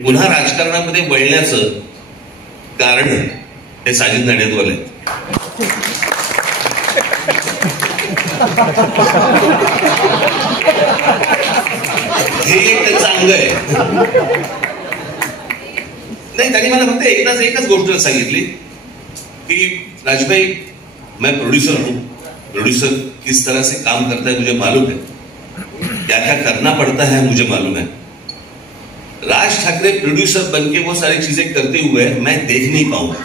पुन्हा राजकारणामध्ये वळण्याचं कारण हे साजिद नाडियादवाले. हे एक त्यांचं अंग आहे. नाही, त्यांनी मला फक्त एकच गोष्ट सांगितली की राजभाई, मैं प्रोड्यूसर हूं, प्रोड्यूसर किस तरह से काम करता है मुझे मालूम है, क्या क्या करना पड़ता है मुझे मालूम है. राज ठाकरे प्रोड्यूसर बनके वो सारी चीजें करते हुए मैं देख नहीं पाऊंगा.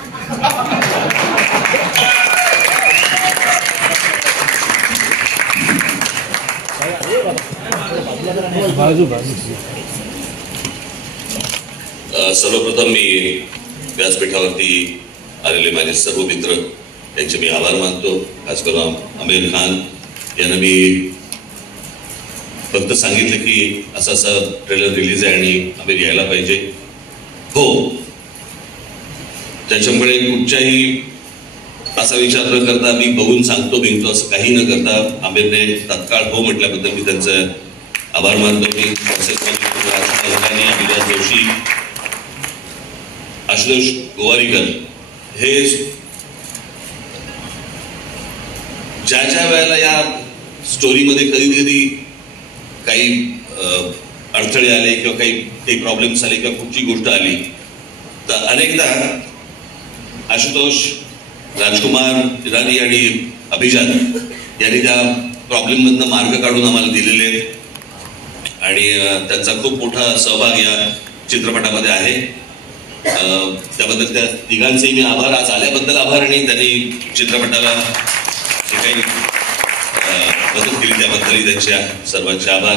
सर्वप्रथम मी व्यासपीठावरती आलेले माझे सर्व मित्र यांचे मी आभार मानतो. खास करून आमिर खान यांना मी फक्त सांगितलं की असं असं ट्रेलर रिलीज आहे आणि आमिर यायला पाहिजे. हो, त्याच्यामुळे कुठच्याही असा विचार न करता मी बघून सांगतो बिंगतो असं काही न करता आमिरने तात्काळ हो म्हटल्याबद्दल मी त्यांचं आभार मानतो. मी अभिलाष जोशी, आशुतोष गोवारीकर हे ज्या वेळेला या स्टोरीमध्ये कधी कधी काही अडथळे आले किंवा काही प्रॉब्लेम्स आले किंवा कुठची गोष्ट आली तर अनेकदा आशुतोष, राजकुमार इराणी आणि अभिजात यांनी त्या प्रॉब्लेम मधनं मार्ग काढून आम्हाला दिलेले आहेत आणि त्यांचा खूप मोठा सहभाग या चित्रपटामध्ये आहे. त्याबद्दल त्या तिघांचे मी आभार, आज आल्याबद्दल आभार आणि त्यांनी चित्रपटाला जे काही मदत केली त्याबद्दलही त्यांच्या सर्वांचे आभार.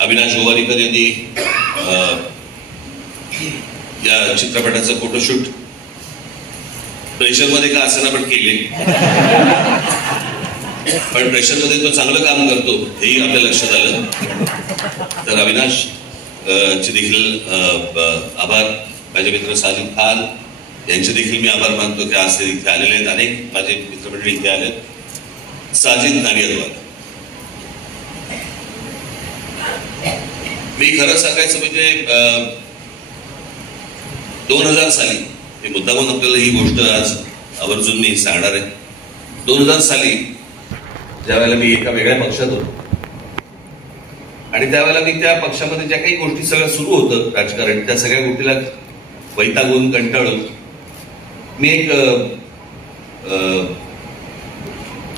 अविनाश गोवारीकर यांनी या चित्रपटाचं फोटोशूट प्रेशरमध्ये का असेना पण केले, पण प्रेशरमध्ये तो चांगलं काम करतो हेही आपल्या लक्षात आलं. तर अविनाश चे देखील आभार. माझे मित्र साजिद खान यांचे देखील मी आभार मानतो की आज ते इथे आलेले आहेत. अनेक माझे मित्रमंडळी इथे आले. साजिद नाडियादवाले, मी खरं सांगायचं म्हणजे 2000 साली, हे मुद्दामून आपल्याला ही गोष्ट आज आवर्जून मी सांगणार आहे. 2000 साली ज्या वेळेला मी एका वेगळ्या पक्षात होतो आणि त्यावेळेला मी त्या पक्षामध्ये ज्या काही गोष्टी सगळं सुरू होतं राजकारण, त्या सगळ्या गोष्टीला वैतागून कंटाळून मी एक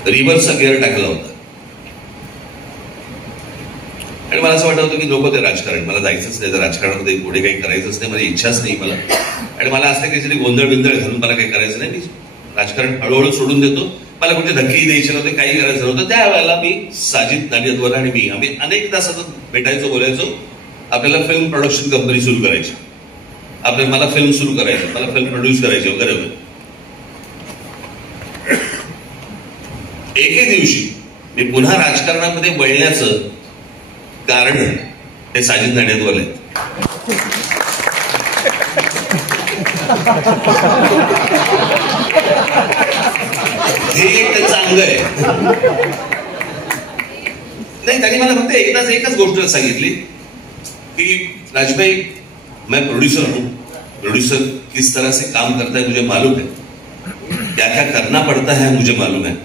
रिव्हर्सचा गिअर टाकला होता आणि मला असं वाटत होतं की नको ते राजकारण, मला जायचंच नाही, तर राजकारणामध्ये पुढे काही करायचंच नाही, माझी इच्छाच नाही मला. आणि मला असं काहीतरी गोंधळ बिंदळ घालून मला काही करायचं नाही, मी राजकारण हळूहळू सोडून देतो, मला कुठे धक्केही द्यायचे नव्हते, काही करायचं नव्हतं. त्यावेळेला मी साजिद नाडियादवाले आणि मी आम्ही अनेकदा सतत भेटायचो, बोलायचो. आपल्याला फिल्म प्रोडक्शन कंपनी सुरू करायची, मला फिल्म सुरू करायचं, मला फिल्म प्रोड्यूस करायची वगैरे वगैरे. एके दिवशी मी पुन्हा राजकारणामध्ये वळण्याचं कारण हे साजिद नाडियादवाले. हे एक त्यांचं अंग आहे. नाही, त्यांनी मला फक्त एकच गोष्ट सांगितली की राजभाई, मैं प्रोड्यूसर हूं, प्रोड्यूसर किस तरह से काम करता है मुझे मालूम है, क्या क्या करना पड़ता है मुझे मालूम है.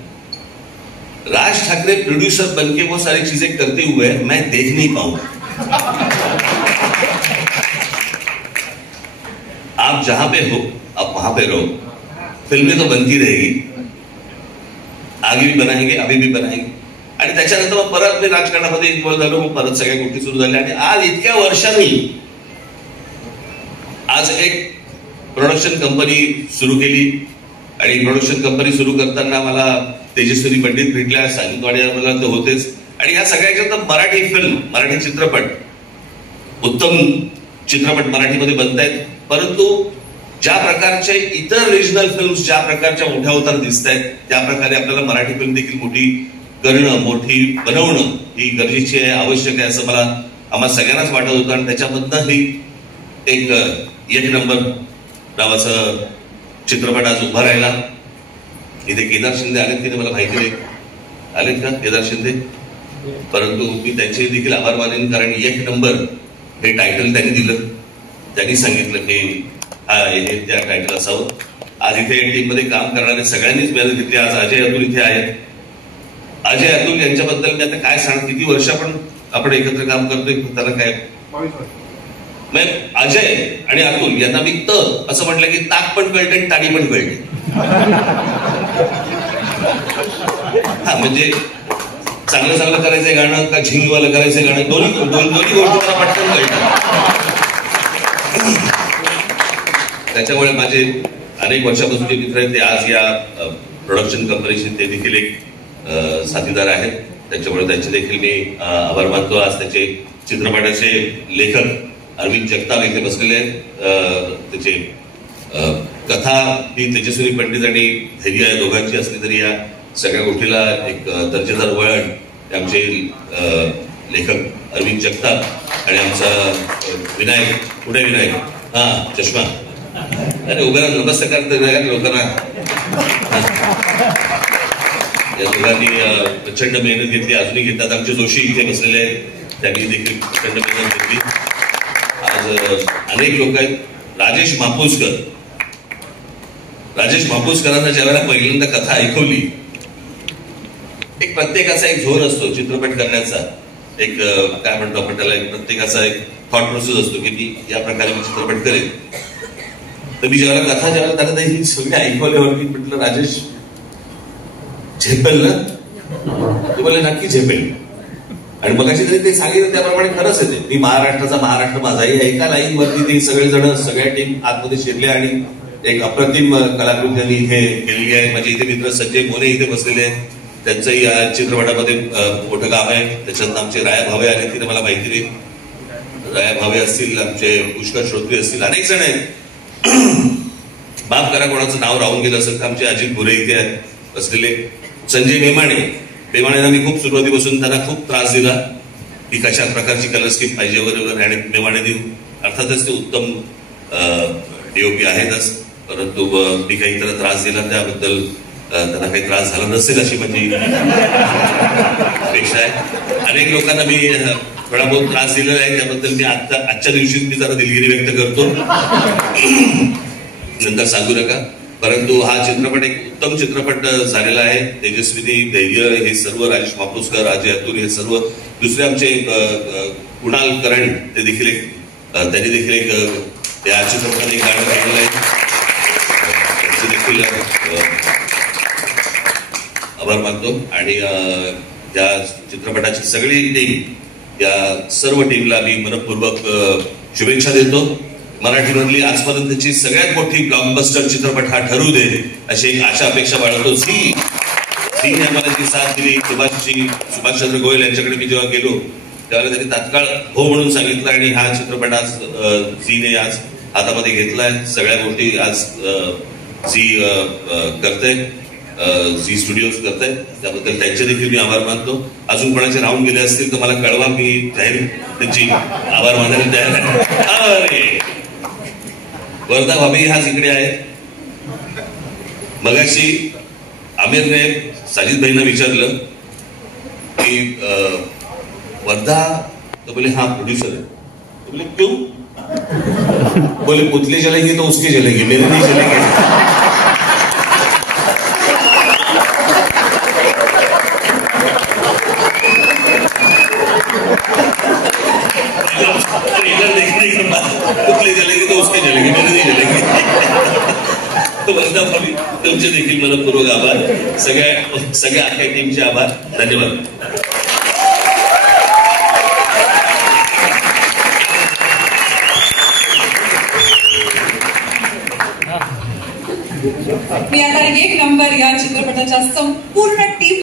राज ठाकरे प्रोड्यूसर बनके वो सारी चीजें करते हुए मैं देख नहीं पाऊंगा. आप जहां पे हो आप वहां पे रहो, फिल्में तो बनती रहेगी, आगे भी बनाएंगे, अभी भी बनाएंगे. आणि त्याच्यानंतर मग परत मी राजकारणामध्ये इन्व्हॉल्व झालो, मग परत सगळ्या गोष्टी सुरू झाल्या आणि आज इतक्या वर्षांनी आज एक प्रोडक्शन कंपनी सुरू केली. आणि प्रोडक्शन कंपनी सुरू करताना मला तेजस्विनी पंडित भेटल्या, साजिद नाडियादवाले तर होतेच, आणि या सगळ्याच्या मराठी फिल्म, मराठी चित्रपट, उत्तम चित्रपट मराठीमध्ये बनतायत. परंतु ज्या प्रकारचे इतर रिजनल फिल्म्स ज्या प्रकारच्या मोठ्या होताना दिसत आहेत, त्या प्रकारे आपल्याला मराठी फिल्म देखील मोठी करणं, मोठी बनवणं ही गरजेची आहे, आवश्यक आहे असं आम्हाला सगळ्यांनाच वाटत होतं. आणि त्याच्यामधनं ही एक नंबर नावाचं चित्रपट आज उभा राहिला. इथे केदार शिंदे आलेत की मला माहिती नाही, आलेत का केदार शिंदे? परंतु मी त्यांचे देखील आभार मानेन, कारण एक नंबर हे टायटल त्यांनी दिलं त्यांनी सांगितलं की हे त्या टायटल असावं. आज इथे टीम मध्ये काम करणारे सगळ्यांनीच मेहनत घेतली. आज अजय अतुल इथे आहेत. अजय अतुल यांच्याबद्दल मी आता काय सांग, किती वर्ष आपण एकत्र काम करतोय, त्यांना काय अजय आणि अतुल यांना मी असं म्हटलं की ताक पण कळते आणि ताडी पण कळते. हा म्हणजे चांगलं चांगलं करायचंय गाणं का झिंगवालं करायचंय गाणं, दोन्ही गोष्टी मला पटकन कळतात. त्याच्यामुळे माझे अनेक वर्षापासूनचे मित्र आहेत ते आज या प्रोडक्शन कंपनीचे ते देखील एक साथीदार आहेत. त्याच्यामुळे त्यांचे देखील मी आभार मानतो. आज त्याचे चित्रपटाचे लेखक अरविंद जगताप इथे बसलेले आहेत. त्याचे कथा ही तेजस्विनी पंडित आणि धैर्य या दोघांची असली तरी या सगळ्या गोष्टीला एक दर्जेदार वळण आमचे लेखक अरविंद जगताप आणि आमचा विनायक, पुढे विनायक, हा चष्मा, अरे उभ्या नमस्कार लोकांना. या दोघांनी प्रचंड मेहनत घेतली, अजूनही घेतात. आमचे जोशी इथे बसलेले आहेत, त्यांनी देखील प्रचंड मेहनत घेतली. आज अनेक लोक आहेत. राजेश मापुसकरांना ज्यावेळेला पहिल्यांदा कथा ऐकवली, एक प्रत्येकाचा एक झोन असतो चित्रपट करण्याचा, एक काय म्हणतो आपण त्याला, एक प्रत्येकाचा एक थॉट प्रोसेस असतो की मी या प्रकारे मी चित्रपट करेन. तर मी ज्यावेळेला त्यांना ही सगळी ऐकवल्यावरती म्हटलं राजेश झेपेल ना, ते बोलले नक्की झेपेल. आणि मग तरी ते सांगितलं त्याप्रमाणे खरंच येते. मी महाराष्ट्राचा महाराष्ट्र माझा या एका लाईन वरती ते सगळेजण सगळ्या टीम आतमध्ये शिरले आणि एक अप्रतिम कलाकृती त्यांनी इथे केलेली आहे. माझे इथे मित्र संजय मोने इथे बसलेले आहेत, त्यांचंही या चित्रपटामध्ये मोठं काम आहे. त्याच्यात आमचे राया भावे आले, तिथे मला माहिती नाही, राया भावे असतील, आमचे पुष्कर श्रोत्री असतील, अनेक जण आहेत. माफ करा कोणाचं नाव राहून गेलं असेल तर आमचे अजित भुरे इथे आहेत बसलेले. संजय मेमाणेंना मी खूप सुरुवातीपासून त्यांना खूप त्रास दिला की कशा प्रकारची कलर स्कीम पाहिजे वगैरे, आणि मेमाणेंनी अर्थातच ते उत्तम डीओपी आहेतच, परंतु मी काही त्याला त्रास दिला त्याबद्दल त्यांना काही त्रास झाला नसेल अशी माझी अपेक्षा आहे. अनेक लोकांना मी थोडा बहुत त्रास दिलेला आहे, त्याबद्दल मी आजच्या दिवशी मी जरा दिलगिरी व्यक्त करतो, नंतर सांगू नका. परंतु हा चित्रपट एक उत्तम चित्रपट झालेला आहे. तेजस्विनी, धैर्य हे सर्व, राजेश मापुसकर, अजय अतुल हे सर्व, दुसरे आमचे कुणाल करण ते देखील त्यांनी देखील एक या चित्रपटात एक गाणं गायलेलं आहे, त्यांचे देखील आभार मानतो. आणि या चित्रपटाची सगळी टीम, या सर्व टीमला मी मनपूर्वक शुभेच्छा देतो. मराठीमधली आजपर्यंतची सगळ्यात मोठी ब्लॉकबस्टर चित्रपट हा ठरू दे अशी एक आशा अपेक्षा बाळगतो. झीने आम्हाला जी साथ दिली, सुभाषचंद्र गोयल यांच्याकडे मी जेव्हा गेलो त्यावेळेला त्यांनी तात्काळ हो म्हणून सांगितलं, आणि हा चित्रपट आज झीने आज हातामध्ये घेतलाय. सगळ्या गोष्टी आज झी करते, झी स्टुडिओज करतायत, त्याबद्दल त्यांचे देखील मी आभार मानतो. अजून कोणाचे राहून गेले असतील तर मला कळवा, मी जाहीर त्यांची आभार मानायला तयार आहे. वर्धा भाभी आज इकडे आहेत. मगाशी आमिरने साजिद भाईंना विचारलं की वर्धा, तो बोले हाँ प्रोड्यूसर है. तो बोले क्यों? बोले पुतले जलेंगे तो उसके जलेंगे, मेरे नहीं जलेंगे. पुतले जलेंगे तो उसके जलेंगे, मेरे नहीं जलेंगे. तो वर्धा भाभी तुमचे देखील मनपूर्वक आभार, सगळ्या अख्ख्या टीमचे आभार, धन्यवाद. मी आता एक नंबर या चित्रपटाच्या संपूर्ण टीम